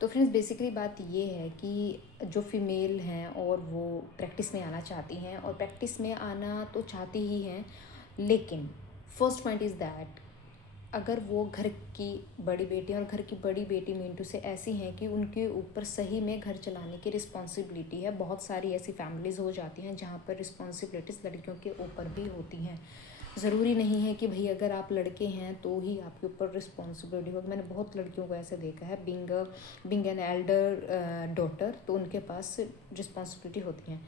तो friends basically बात ये है कि जो फीमेल हैं और वो प्रैक्टिस में आना चाहती हैं और प्रैक्टिस में आना तो चाहती ही हैं, लेकिन फर्स्ट पॉइंट इज़ दैट अगर वो घर की बड़ी बेटी और घर की बड़ी बेटी मीनटू से ऐसी हैं कि उनके ऊपर सही में घर चलाने की रिस्पॉन्सिबिलिटी है। बहुत सारी ऐसी फैमिलीज़ हो जाती हैं जहाँ पर रिस्पॉन्सिबिलिटीज़ लड़कियों के ऊपर भी होती हैं। ज़रूरी नहीं है कि भाई अगर आप लड़के हैं तो ही आपके ऊपर रिस्पॉन्सिबिलिटी होगी। मैंने बहुत लड़कियों को ऐसे देखा है, बिंग एन एल्डर डॉटर, तो उनके पास रिस्पॉन्सिबिलिटी होती हैं।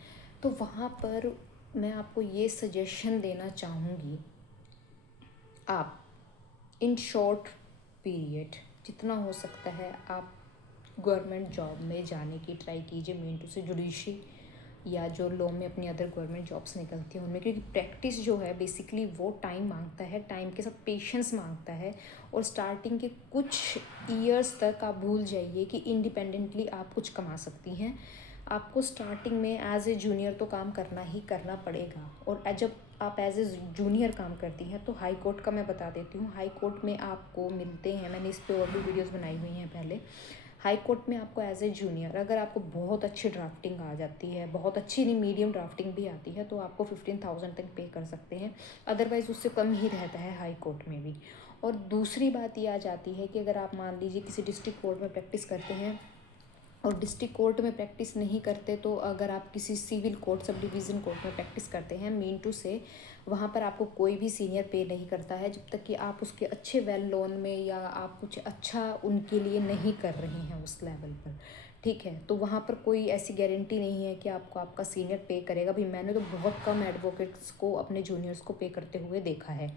तो वहाँ पर मैं आपको ये सजेशन देना चाहूँगी, आप इन शॉर्ट पीरियड जितना हो सकता है आप गवर्नमेंट जॉब में जाने की ट्राई कीजिए, मीनटू से जुडिशरी या जो लॉ में अपनी अदर गवर्नमेंट जॉब्स निकलती हैं उनमें, क्योंकि प्रैक्टिस जो है बेसिकली वो टाइम मांगता है, टाइम के साथ पेशेंस मांगता है। और स्टार्टिंग के कुछ ईयर्स तक आप भूल जाइए कि इंडिपेंडेंटली आप कुछ कमा सकती हैं। आपको स्टार्टिंग में एज ए जूनियर तो काम करना ही करना पड़ेगा, और जब आप एज ए जूनियर काम करती हैं तो हाई कोर्ट का मैं बता देती हूँ। हाई कोर्ट में आपको मिलते हैं, मैंने इस पर और भी वीडियोज़ बनाई हुई हैं पहले। हाई कोर्ट में आपको एज ए जूनियर अगर आपको बहुत अच्छी ड्राफ्टिंग आ जाती है, बहुत अच्छी नहीं मीडियम ड्राफ्टिंग भी आती है, तो आपको 15,000 तक पे कर सकते हैं। अदरवाइज़ उससे कम ही रहता है हाई कोर्ट में भी। और दूसरी बात ये आ जाती है कि अगर आप मान लीजिए किसी डिस्ट्रिक्ट कोर्ट में प्रैक्टिस करते हैं और डिस्ट्रिक्ट कोर्ट में प्रैक्टिस नहीं करते, तो अगर आप किसी civil court, subdivision court में प्रैक्टिस करते हैं, मीन टू से वहाँ पर आपको कोई भी सीनियर पे नहीं करता है जब तक कि आप उसके अच्छे वेल लोन में या आप कुछ अच्छा उनके लिए नहीं कर रहे हैं उस लेवल पर। ठीक है, तो वहाँ पर कोई ऐसी गारंटी नहीं है कि आपको आपका सीनियर पे करेगा। भाई मैंने तो बहुत कम एडवोकेट्स को अपने जूनियर्स को पे करते हुए देखा है।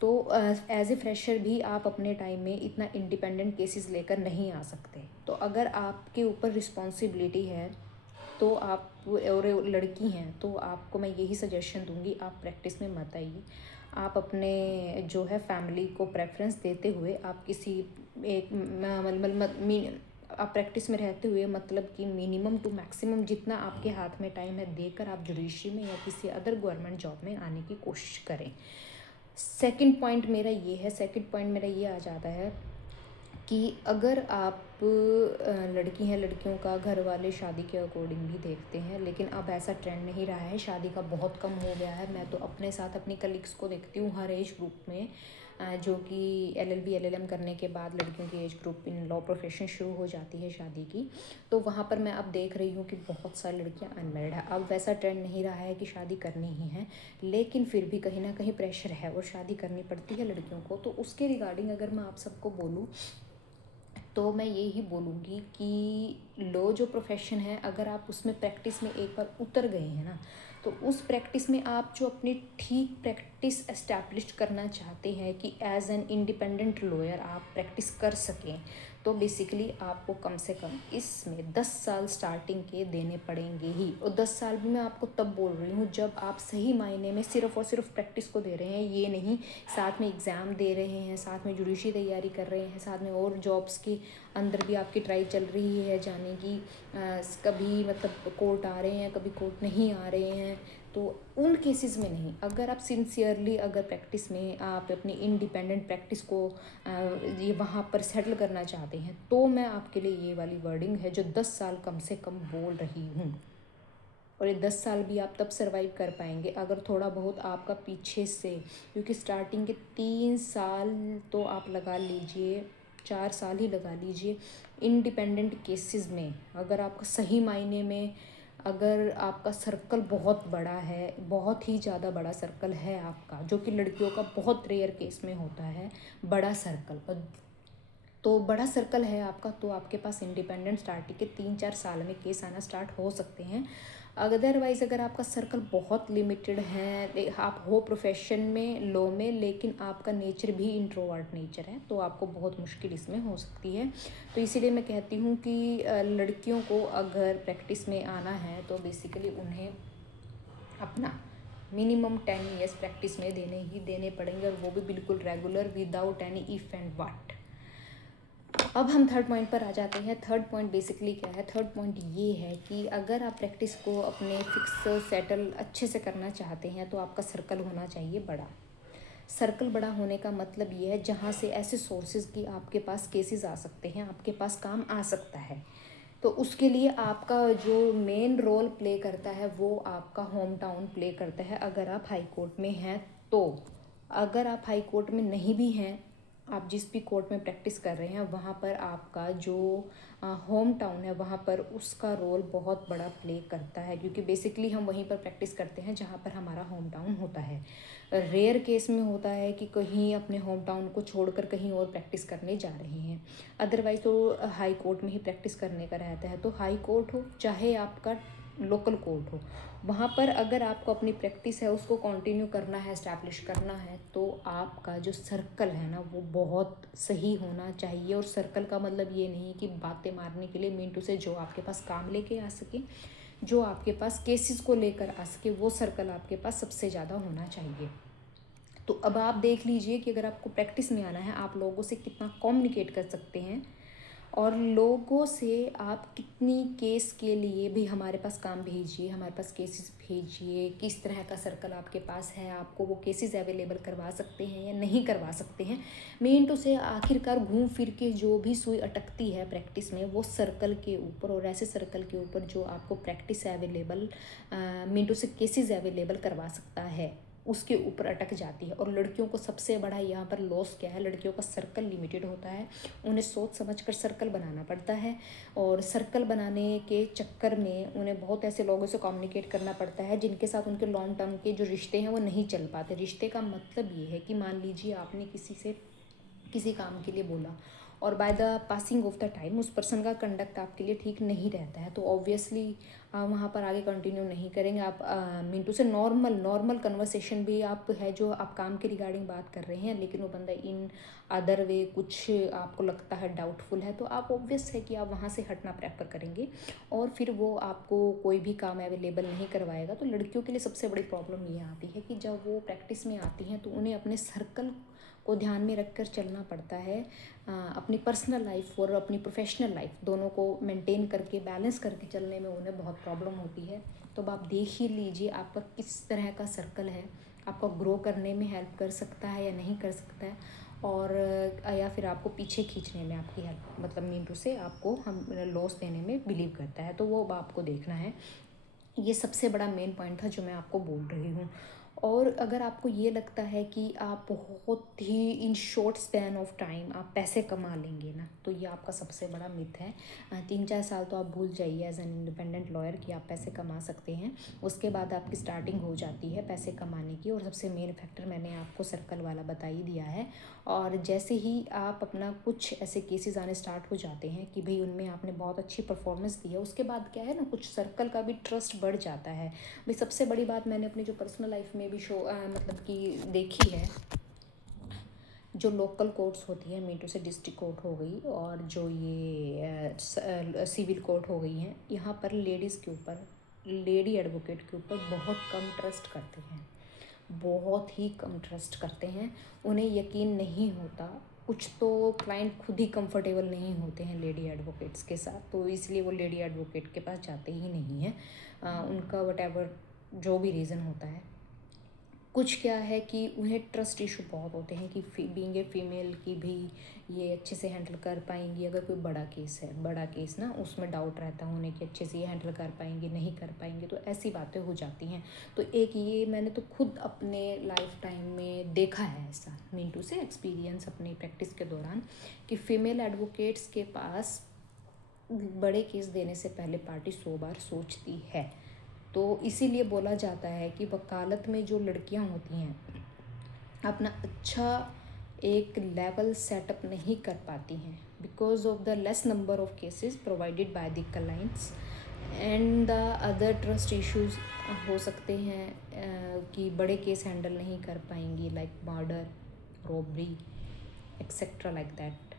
तो एज ए फ्रेशर भी आप अपने टाइम में इतना इंडिपेंडेंट केसेस लेकर नहीं आ सकते। तो अगर आपके ऊपर रिस्पॉन्सिबिलिटी है तो आप, और लड़की हैं, तो आपको मैं यही सजेशन दूंगी, आप प्रैक्टिस में मत आइए। आप अपने जो है फैमिली को प्रेफरेंस देते हुए आप किसी एक आप प्रैक्टिस में रहते हुए मतलब कि मिनिमम टू मैक्सिमम जितना आपके हाथ में टाइम है देकर आप जुडिशरी में या किसी अदर गवर्नमेंट जॉब में आने की कोशिश करें। सेकंड पॉइंट मेरा ये है, सेकंड पॉइंट मेरा ये आ जाता है कि अगर आप लड़की हैं, लड़कियों का घर वाले शादी के अकॉर्डिंग भी देखते हैं, लेकिन अब ऐसा ट्रेंड नहीं रहा है, शादी का बहुत कम हो गया है। मैं तो अपने साथ अपनी कलीग्स को देखती हूँ हर एज ग्रुप में, जो कि LLB LLM करने के बाद लड़कियों की age group in law profession शुरू हो जाती है शादी की। तो वहाँ पर मैं अब देख रही हूँ कि बहुत सारी लड़कियाँ अनमेरिड है। अब वैसा ट्रेंड नहीं रहा है कि शादी करनी ही है, लेकिन फिर भी कहीं ना कहीं प्रेशर है और शादी करनी पड़ती है लड़कियों को। तो उसके रिगार्डिंग अगर मैं आप सबको बोलूँ तो मैं यही बोलूँगी कि लॉ जो प्रोफेशन है, अगर आप उसमें प्रैक्टिस में एक बार उतर गए हैं ना, तो उस प्रैक्टिस में आप जो अपनी ठीक प्रैक्टिस एस्टैब्लिश करना चाहते हैं कि एज एन इंडिपेंडेंट लॉयर आप प्रैक्टिस कर सकें, तो बेसिकली आपको कम से कम इसमें 10 साल स्टार्टिंग के देने पड़ेंगे ही। और 10 साल भी मैं आपको तब बोल रही हूँ जब आप सही मायने में सिर्फ और सिर्फ प्रैक्टिस को दे रहे हैं, ये नहीं साथ में एग्ज़ाम दे रहे हैं, साथ में जुडिशरी तैयारी कर रहे हैं, साथ में और जॉब्स के अंदर भी आपकी ट्राई चल रही है जाने की। कभी मतलब कोर्ट आ रहे हैं, कभी कोर्ट नहीं आ रहे हैं, तो उन केसेस में नहीं। अगर आप सिंसियरली अगर प्रैक्टिस में आप अपनी इंडिपेंडेंट प्रैक्टिस को ये वहाँ पर सेटल करना चाहते हैं, तो मैं आपके लिए ये वाली वर्डिंग है जो 10 साल कम से कम बोल रही हूँ। और ये 10 साल भी आप तब सर्वाइव कर पाएंगे अगर थोड़ा बहुत आपका पीछे से, क्योंकि स्टार्टिंग के 3 साल तो आप लगा लीजिए, 4 साल ही लगा लीजिए इंडिपेंडेंट केसेस में। अगर आपका सही मायने में, अगर आपका सर्कल बहुत बड़ा है, बहुत ही ज़्यादा बड़ा सर्कल है आपका, जो कि लड़कियों का बहुत रेयर केस में होता है बड़ा सर्कल, तो बड़ा सर्कल है आपका, तो आपके पास इंडिपेंडेंट स्टार्टिंग के 3-4 साल में केस आना स्टार्ट हो सकते हैं। अदरवाइज़ अगर आपका सर्कल बहुत लिमिटेड है, आप हो प्रोफेशन में लॉ में, लेकिन आपका नेचर भी इंट्रोवर्ट नेचर है, तो आपको बहुत मुश्किल इसमें हो सकती है। तो इसीलिए मैं कहती हूँ कि लड़कियों को अगर प्रैक्टिस में आना है तो बेसिकली उन्हें अपना मिनिमम 10 ईयर्स प्रैक्टिस में देने पड़ेंगे, और वो भी बिल्कुल regular without any if and but. अब हम थर्ड पॉइंट पर आ जाते हैं। थर्ड पॉइंट बेसिकली क्या है? थर्ड पॉइंट ये है कि अगर आप प्रैक्टिस को अपने फिक्स सेटल अच्छे से करना चाहते हैं तो आपका सर्कल होना चाहिए बड़ा। सर्कल बड़ा होने का मतलब ये है जहाँ से ऐसे सोर्सेज की आपके पास केसेस आ सकते हैं, आपके पास काम आ सकता है। तो उसके लिए आपका जो मेन रोल प्ले करता है वो आपका होम टाउन प्ले करता है, अगर आप हाई कोर्ट में हैं तो। अगर आप हाई कोर्ट में नहीं भी हैं, आप जिस भी कोर्ट में प्रैक्टिस कर रहे हैं वहाँ पर आपका जो होम टाउन है वहाँ पर उसका रोल बहुत बड़ा प्ले करता है, क्योंकि बेसिकली हम वहीं पर प्रैक्टिस करते हैं जहाँ पर हमारा होम टाउन होता है। रेयर केस में होता है कि कहीं अपने होम टाउन को छोड़कर कहीं और प्रैक्टिस करने जा रहे हैं, अदरवाइज़ तो हाई कोर्ट में ही प्रैक्टिस करने का रहता है। तो हाई कोर्ट हो चाहे आपका लोकल कोर्ट हो, वहाँ पर अगर आपको अपनी प्रैक्टिस है उसको कंटिन्यू करना है, इस्टेब्लिश करना है, तो आपका जो सर्कल है ना वो बहुत सही होना चाहिए। और सर्कल का मतलब ये नहीं कि बातें मारने के लिए, मिनटू से जो आपके पास काम लेके आ सके, जो आपके पास केसेस को लेकर आ सके, वो सर्कल आपके पास सबसे ज़्यादा होना चाहिए। तो अब आप देख लीजिए कि अगर आपको प्रैक्टिस में आना है, आप लोगों से कितना कम्युनिकेट कर सकते हैं और लोगों से आप कितनी केस के लिए भी हमारे पास काम भेजिए, हमारे पास केसेस भेजिए, किस तरह का सर्कल आपके पास है, आपको वो केसेस अवेलेबल करवा सकते हैं या नहीं करवा सकते हैं। मेन तो से आखिरकार घूम फिर के जो भी सुई अटकती है प्रैक्टिस में वो सर्कल के ऊपर, और ऐसे सर्कल के ऊपर जो आपको प्रैक्टिस अवेलेबल मिनटों से केसेस अवेलेबल करवा सकता है, उसके ऊपर अटक जाती है। और लड़कियों को सबसे बड़ा यहाँ पर लॉस क्या है, लड़कियों का सर्कल लिमिटेड होता है, उन्हें सोच समझ कर सर्कल बनाना पड़ता है, और सर्कल बनाने के चक्कर में उन्हें बहुत ऐसे लोगों से कम्युनिकेट करना पड़ता है जिनके साथ उनके लॉन्ग टर्म के जो रिश्ते हैं वो नहीं चल पाते। रिश्ते का मतलब ये है कि मान लीजिए आपने किसी से किसी काम के लिए बोला और by the passing of the time उस पर्सन का कंडक्ट आपके लिए ठीक नहीं रहता है, तो ऑब्वियसली वहाँ पर आगे कंटिन्यू नहीं करेंगे आप। मिंटू से नॉर्मल कन्वर्सेशन भी आप है जो आप काम के रिगार्डिंग बात कर रहे हैं, लेकिन वो बंदा इन अदर वे कुछ आपको लगता है डाउटफुल है, तो आप ऑब्वियस है कि आप वहाँ से हटना प्रेफर करेंगे और फिर वो आपको कोई भी काम अवेलेबल नहीं करवाएगा। तो लड़कियों के लिए सबसे बड़ी प्रॉब्लम ये आती है कि जब वो प्रैक्टिस में आती हैं तो उन्हें अपने सर्कल को ध्यान में रखकर चलना पड़ता है, अपनी पर्सनल लाइफ और अपनी प्रोफेशनल लाइफ दोनों को मेंटेन करके बैलेंस करके चलने में उन्हें बहुत प्रॉब्लम होती है। तो अब आप देख ही लीजिए आपका किस तरह का सर्कल है, आपको ग्रो करने में हेल्प कर सकता है या नहीं कर सकता है, और या फिर आपको पीछे खींचने में आपकी हेल्प, मतलब मीनू से आपको हम लॉस देने में बिलीव करता है। तो वो अब आपको देखना है। ये सबसे बड़ा मेन पॉइंट था जो मैं आपको बोल रही हूँ। और अगर आपको ये लगता है कि आप बहुत ही in short span of time आप पैसे कमा लेंगे ना, तो ये आपका सबसे बड़ा मिथ है। 3-4 साल तो आप भूल जाइए एज एन इंडिपेंडेंट लॉयर कि आप पैसे कमा सकते हैं। उसके बाद आपकी स्टार्टिंग हो जाती है पैसे कमाने की, और सबसे मेन फैक्टर मैंने आपको सर्कल वाला बता ही दिया है। और जैसे ही आप अपना कुछ ऐसे केसेस आने स्टार्ट हो जाते हैं कि भाई उनमें आपने बहुत अच्छी परफॉर्मेंस दी है, उसके बाद क्या है ना, कुछ सर्कल का भी ट्रस्ट बढ़ जाता है। भाई सबसे बड़ी बात मैंने अपनी जो पर्सनल लाइफ में भी मतलब कि देखी है, जो लोकल कोर्ट्स होती हैं, मीटू से डिस्ट्रिक्ट कोर्ट हो गई और जो ये सिविल कोर्ट हो गई हैं, यहाँ पर लेडीज़ के ऊपर, लेडी एडवोकेट के ऊपर बहुत कम ट्रस्ट करते हैं, बहुत ही कम ट्रस्ट करते हैं। उन्हें यकीन नहीं होता, कुछ तो क्लाइंट खुद ही कंफर्टेबल नहीं होते हैं लेडी एडवोकेट्स के साथ, तो इसलिए वो लेडी एडवोकेट के पास जाते ही नहीं हैं। उनका वट जो भी रीज़न होता है। कुछ क्या है कि उन्हें ट्रस्ट इशू बहुत होते हैं कि बीइंग ए फीमेल की भी ये अच्छे से हैंडल कर पाएंगी, अगर कोई बड़ा केस है, बड़ा केस ना, उसमें डाउट रहता है उन्हें कि अच्छे से ये हैंडल कर पाएंगे नहीं कर पाएंगे, तो ऐसी बातें हो जाती हैं। तो एक ये मैंने तो खुद अपने लाइफ टाइम में देखा है ऐसा, मिंटू से एक्सपीरियंस अपनी प्रैक्टिस के दौरान, कि फ़ीमेल एडवोकेट्स के पास बड़े केस देने से पहले पार्टी 100 बार सोचती है। तो इसीलिए बोला जाता है कि वकालत में जो लड़कियां होती हैं अपना अच्छा एक लेवल सेटअप नहीं कर पाती हैं, because of the less number of cases provided by the clients and the other trust issues हो सकते हैं, कि बड़े केस हैंडल नहीं कर पाएंगी, like murder, robbery, etcetera like that.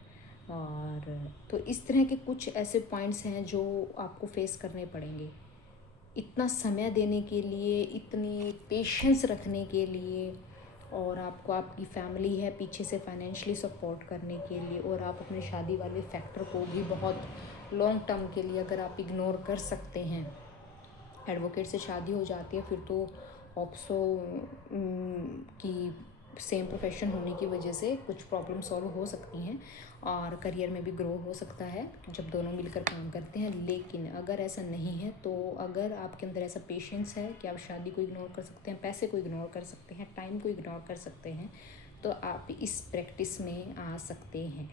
और तो इस तरह के कुछ ऐसे पॉइंट्स हैं जो आपको फेस करने पड़ेंगे। इतना समय देने के लिए, इतनी पेशेंस रखने के लिए, और आपको आपकी फैमिली है पीछे से फाइनेंशियली सपोर्ट करने के लिए, और आप अपने शादी वाले फैक्टर को भी बहुत लॉन्ग टर्म के लिए अगर आप इग्नोर कर सकते हैं, एडवोकेट से शादी हो जाती है फिर तो ऑप्सो की सेम प्रोफेशन होने की वजह से कुछ प्रॉब्लम सॉल्व हो सकती हैं और करियर में भी ग्रो हो सकता है जब दोनों मिलकर काम करते हैं। लेकिन अगर ऐसा नहीं है, तो अगर आपके अंदर ऐसा पेशेंस है कि आप शादी को इग्नोर कर सकते हैं, पैसे को इग्नोर कर सकते हैं, टाइम को इग्नोर कर सकते हैं, तो आप इस प्रैक्टिस में आ सकते हैं।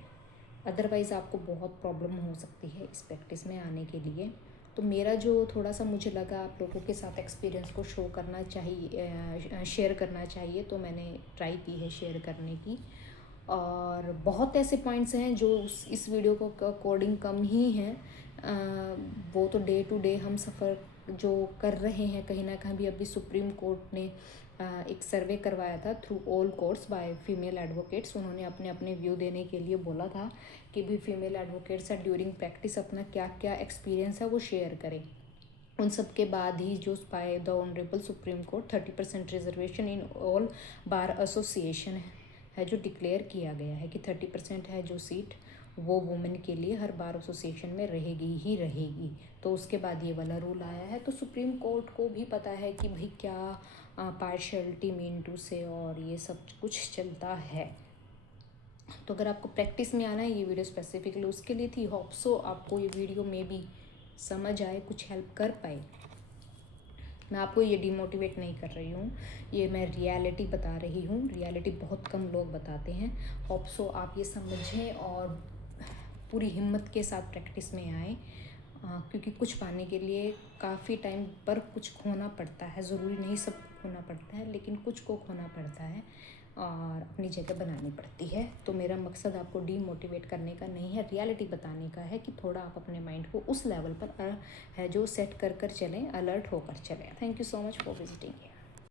अदरवाइज़ आपको बहुत प्रॉब्लम हो सकती है इस प्रैक्टिस में आने के लिए। तो मेरा जो थोड़ा सा मुझे लगा आप लोगों के साथ एक्सपीरियंस को शो करना चाहिए, शेयर करना चाहिए, तो मैंने ट्राई की है शेयर करने की। और बहुत ऐसे पॉइंट्स हैं जो इस वीडियो को अकॉर्डिंग कम ही हैं। वो तो डे टू डे हम सफ़र जो कर रहे हैं, कहीं ना कहीं भी अभी सुप्रीम कोर्ट ने एक सर्वे करवाया था through all courts by female advocates. उन्होंने अपने अपने व्यू देने के लिए बोला था कि भी फीमेल एडवोकेट्स ड्यूरिंग प्रैक्टिस अपना क्या क्या एक्सपीरियंस है वो शेयर करें। उन सब के बाद ही जो by the honourable supreme court 30% reservation in all bar association है जो डिक्लेयर किया गया है कि 30% है जो सीट वो वुमेन के लिए हर बार एसोसिएशन में रहेगी ही रहेगी। तो उसके बाद ये वाला रूल आया है। तो सुप्रीम कोर्ट को भी पता है कि भाई क्या पार्शियलिटी मीन टू से और ये सब कुछ चलता है। तो अगर आपको प्रैक्टिस में आना है, ये वीडियो स्पेसिफिकली उसके लिए थी। होप सो आपको ये वीडियो में भी समझ आए, कुछ हेल्प कर पाए। मैं आपको ये डिमोटिवेट नहीं कर रही हूँ, ये मैं रियलिटी बता रही हूँ। रियलिटी बहुत कम लोग बताते हैं। होप सो आप ये समझें और पूरी हिम्मत के साथ प्रैक्टिस में आएँ, क्योंकि कुछ पाने के लिए काफ़ी टाइम पर कुछ खोना पड़ता है। ज़रूरी नहीं सब खोना पड़ता है, लेकिन कुछ को खोना पड़ता है और अपनी जगह बनानी पड़ती है। तो मेरा मकसद आपको डीमोटिवेट करने का नहीं है, रियलिटी बताने का है कि थोड़ा आप अपने माइंड को उस लेवल पर है जो सेट कर चलें, अलर्ट होकर चलें। Thank you so much for visiting.